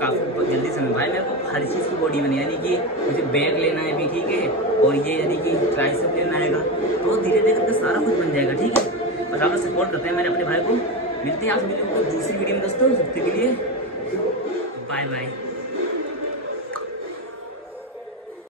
काफ़ी जल्दी समझ भाई मेरे को हर चीज़ की बॉडी बनी, यानी कि मुझे बैग लेना है भी, ठीक है, और ये यानी कि ट्राइसेप लेना आएगा, तो धीरे धीरे करके सारा कुछ बन जाएगा, ठीक है। बस आप लोग सपोर्ट करते हैं मेरे अपने भाई को। मिलते हैं आप सभी लोगों को दूसरी वीडियो में दोस्तों, सबसे के लिए बाय बाय।